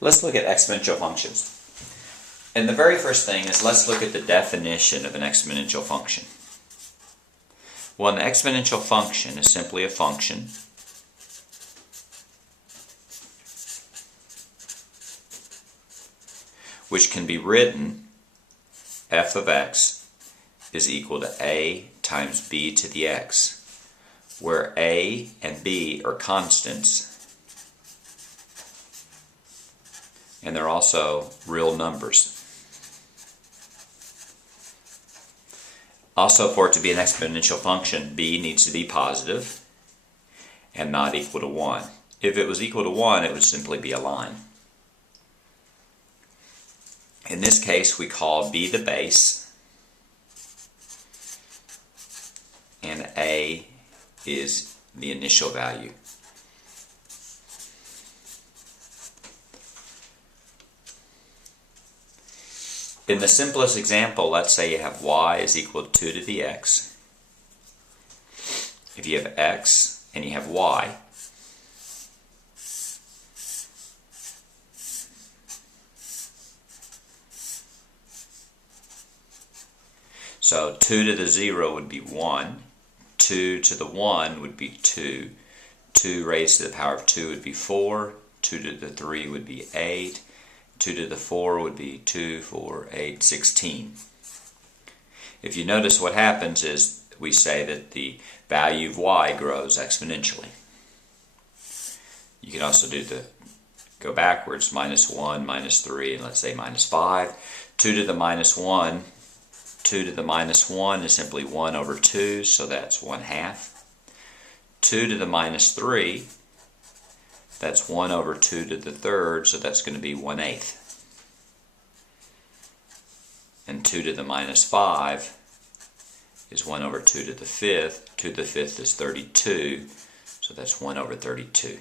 Let's look at exponential functions. And the very first thing is let's look at the definition of an exponential function. Well, an exponential function is simply a function which can be written f of x is equal to a times b to the x, where a and b are constants, and they're also real numbers. Also, for it to be an exponential function, b needs to be positive and not equal to 1. If it was equal to 1, it would simply be a line. In this case, we call b the base, and a is the initial value. In the simplest example, let's say you have y is equal to 2 to the x. If you have x and you have y, so 2 to the 0 would be 1, 2 to the 1 would be 2, 2 raised to the power of 2 would be 4, 2 to the 3 would be 8, 2 to the 4 would be 2, 4, 8, 16. If you notice, what happens is we say that the value of y grows exponentially. You can also go backwards, minus 1, minus 3, and let's say minus 5. 2 to the minus 1, 2 to the minus 1 is simply 1 over 2, so that's 1/2. 2 to the minus 3, that's 1 over 2 to the third, so that's going to be 1/8. And 2 to the minus 5 is 1 over 2 to the fifth. 2 to the fifth is 32, so that's 1 over 32.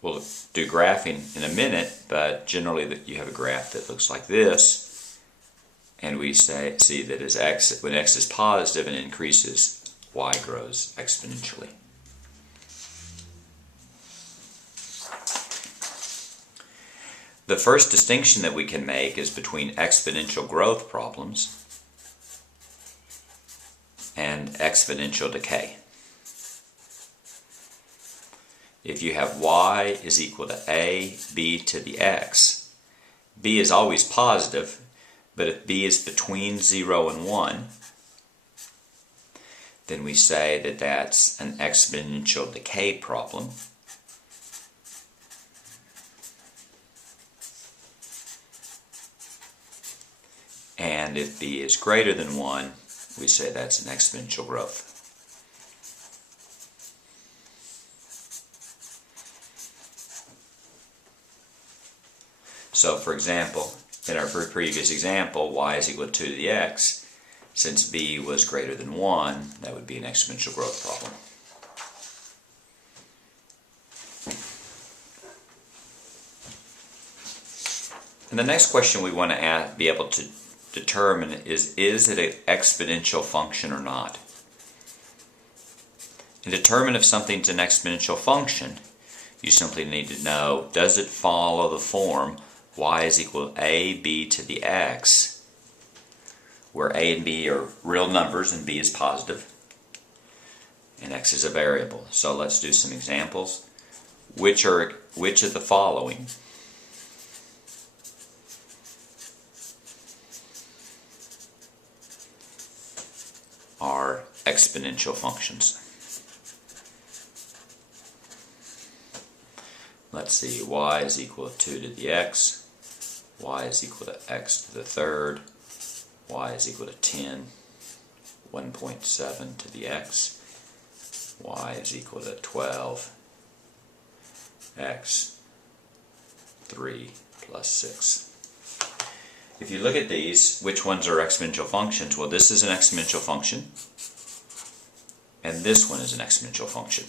We'll do graphing in a minute, but generally you have a graph that looks like this, and we see that as when x is positive and increases, y grows exponentially. The first distinction that we can make is between exponential growth problems and exponential decay. If you have y is equal to a b to the x, b is always positive, but if b is between 0 and 1, then we say that that's an exponential decay problem. And if b is greater than 1, we say that's an exponential growth. So, for example, in our previous example, y is equal to 2 to the x. Since b was greater than 1, that would be an exponential growth problem. And the next question we want to be able to determine is it an exponential function or not? To determine if something's an exponential function, you simply need to know, does it follow the form y is equal to ab to the x, where a and b are real numbers and b is positive, and x is a variable. So let's do some examples. Which of the following are exponential functions? Let's see, y is equal to 2 to the x, y is equal to x to the third, y is equal to 10, 1.7 to the x, y is equal to 12, x, 3 plus 6. If you look at these, which ones are exponential functions? Well, this is an exponential function, and this one is an exponential function.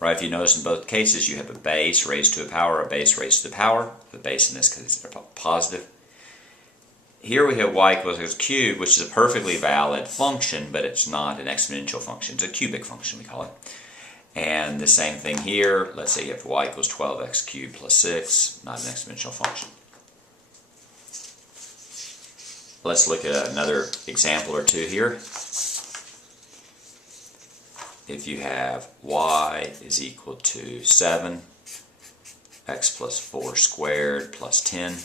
Right, if you notice in both cases you have a base raised to a power, a base raised to the power. The base in this case is positive. Here we have y equals x cubed, which is a perfectly valid function, but it's not an exponential function. It's a cubic function, we call it. And the same thing here. Let's say you have y equals 12x cubed plus 6, not an exponential function. Let's look at another example or two here. If you have y is equal to 7, x plus 4 squared plus 10,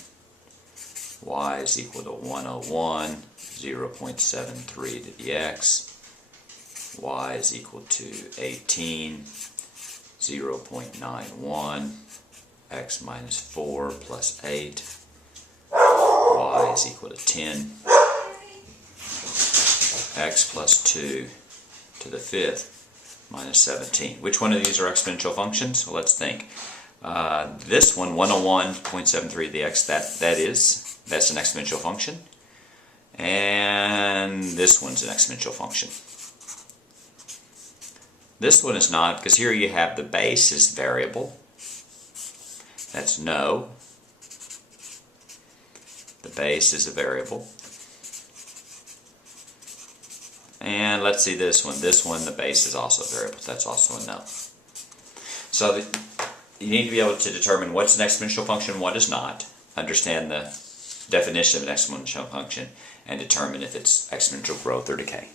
y is equal to 101, 0.73 to the x, y is equal to 18, 0.91, x minus 4 plus 8, y is equal to 10, x plus 2 to the 5th minus 17. Which one of these are exponential functions? Well, let's think. This one, 101.73 to the x, that's an exponential function. And this one's an exponential function. This one is not, because here you have the base is variable. That's no. The base is a variable. And let's see this one. This one, the base is also a variable. That's also a no. So you need to be able to determine what's an exponential function, what is not, understand the definition of an exponential function, and determine if it's exponential growth or decay.